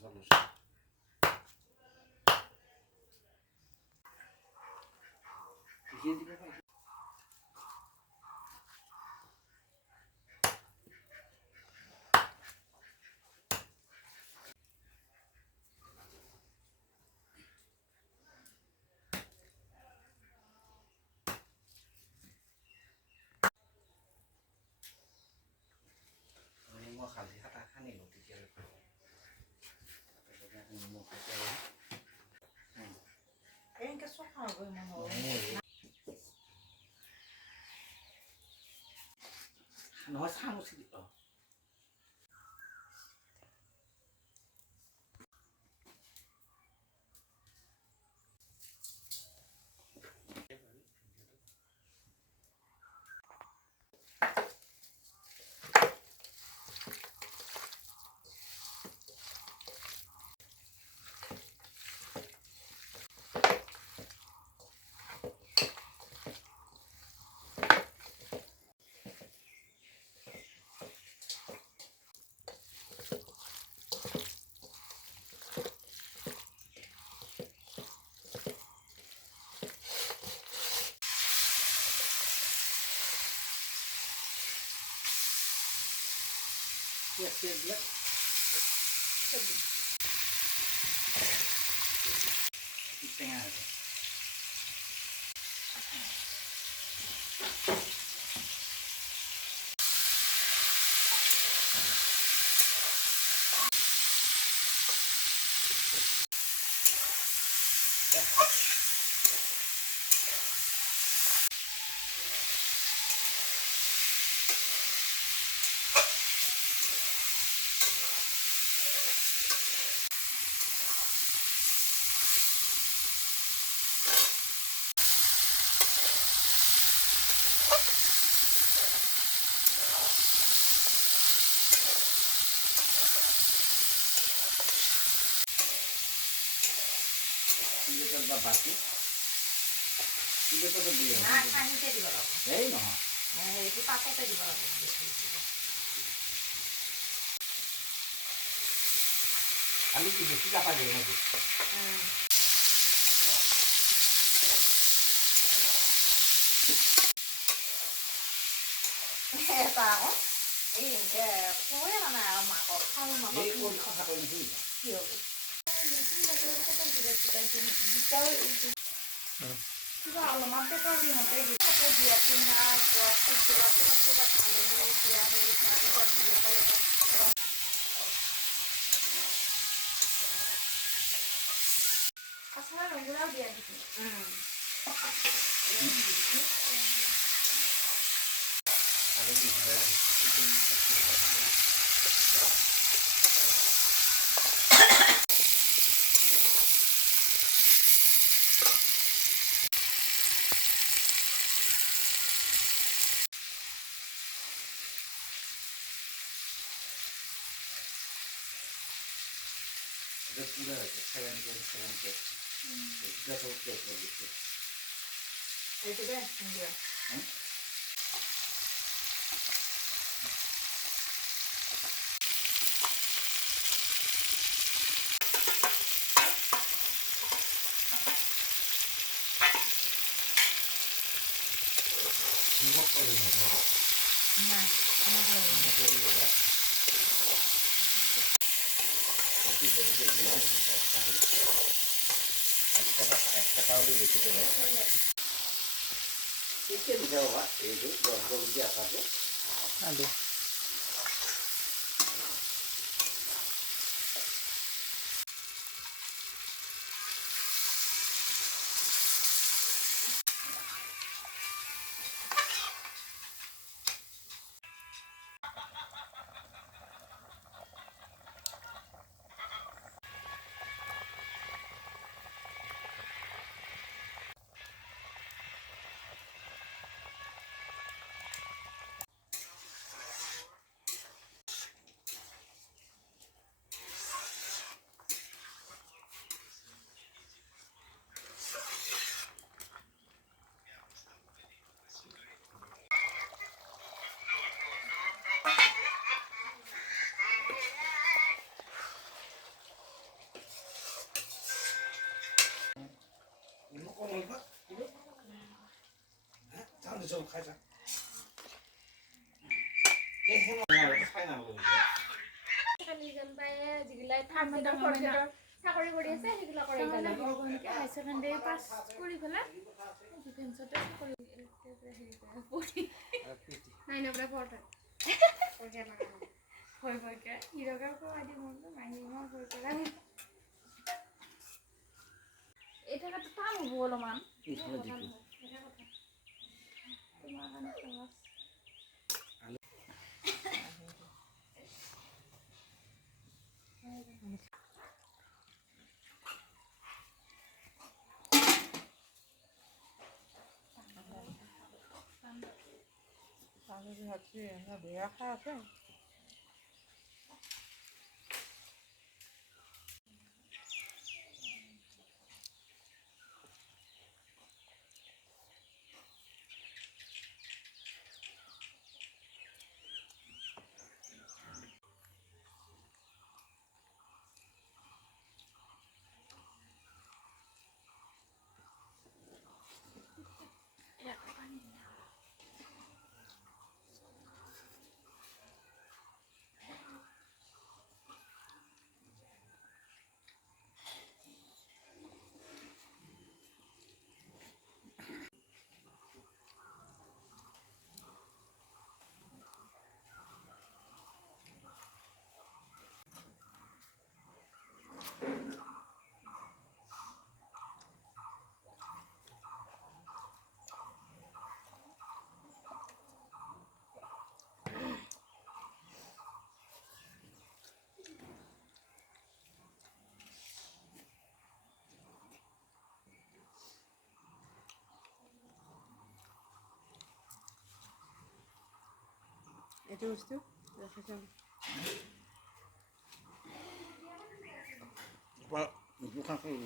solution. Mau kali katakan ini dikir. Mau kacau. Kayaknya kesukaan gue mau. Nó sang một sự siap-siap di tengah. Ini kan babati. Ini tuh dia. Nah, kan itu di bawah. No. Itu paketnya di bawah. Kali ini sih apa dia itu? Tahu? Iya, kue mana mako kalau mako. Ini kok kakak ini sih. Iya. Coba kalau mampir kau di mana gitu? Aku dia tinggal buat coba kalau dia harus cari dan dia kalau asal nunggu dia gitu. Ada di sana. Itu sudah saya ke. Sudah selesai begitu. Itu deh, enggak. Semua kalau ini. Nah, Nanti jadi dia bisa tahu. Kita tahu dulu gitu. Itu bisa Pak, itu dong biasa tuh. Aduh. 근데 좀 가자. এই হেনো খাই নালাগে কালি যেন তাই যিগিলাই third গ্ৰেডৰ fourth গ্ৰেডৰ চাকৰি কৰি আছে সেইবিলাকৰ এইফালে হাই ছেকেণ্ডেৰী পাছ কৰি পেলাই ডিফেন্সতে চাকৰি নাইনৰ পৰা ফ'ৰ্থ ভয় ভয়কে হিৰকাৰ পৰা দি মনটো নাইনিঙৰ ভয় কৰা এই থাকাটো টান হ'ব অলপমান এইফালে দিটো তোমাৰ কাৰণে সহজ বেয়া খাই আছে এইটো বস্তু দোকান কৰি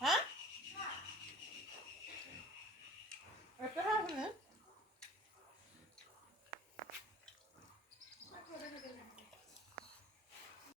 হা এটা আছে